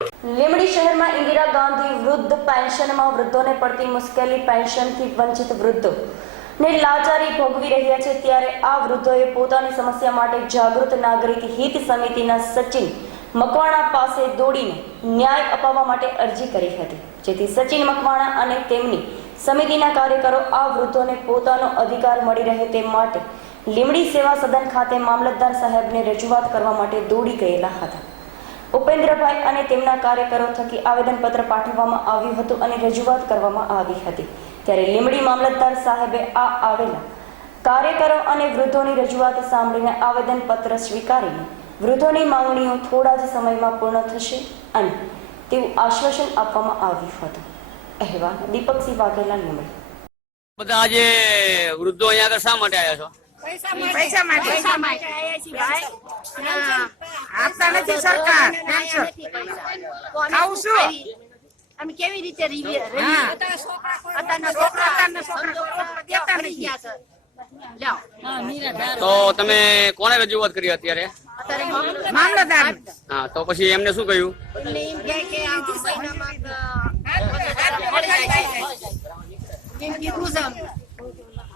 લીંબડી શહેરમાં ઇન્દિરા ગાંધી વૃદ્ધ પેન્શનમાં વૃદ્ધોને પડતી મુશ્કેલી પેન્શનથી વંચિત વૃદ્ધો. ને લાચારી ભોગવી રહ્યા છે ત્યારે આ વૃદ્ધોએ પોતાની સમસ્યા માટે જાગૃત નાગરિક હિત સમિતિના સચિન મકવાણા પાસે દોડીને ન્યાય અપાવવા માટે અરજી કરી હતી. જેથી સચિન મકવાણા અને તેમની સમિતિના કાર્યકરો આ વૃદ્ધોને પોતાનો અધિકાર મળી રહે તે માટે લીંબડી સેવા સદન ખાતે મામલતદાર સાહેબને રજૂઆત કરવા માટે દોડી ગયેલા હતા. ઉપેન્દ્રભાઈ અને તેમના કાર્યકરો થકી આવેદનપત્ર પાઠવવામાં આવ્યું હતું અને રજૂઆત કરવામાં આવી હતી. ત્યારે લીમડી મામલતદાર સાહેબે આ આવેલા કાર્યકરો અને વૃદ્ધોની રજૂઆત સાંભળીને આવેદનપત્ર સ્વીકારીને વૃદ્ધોની માંગણીઓ થોડા જ સમયમાં પૂર્ણ થશે અને તેવું આશ્વાસન આપવામાં આવ્યું હતું. અહેવાલ દીપકસિંહ વાઘેલા લીમડી બધા આજે વૃદ્ધો અહીંયા આગળ શા માટે આવ્યા છો? પૈસા માટે. પૈસા માટે. આવ્યા છીએ ભાઈ. આપતા નથી સરકાર ખાવું શું અમે કેવી રીતે તો તમે કોને રજૂઆત કરી અત્યારે હા તો પછી એમને શું કહ્યું કીધું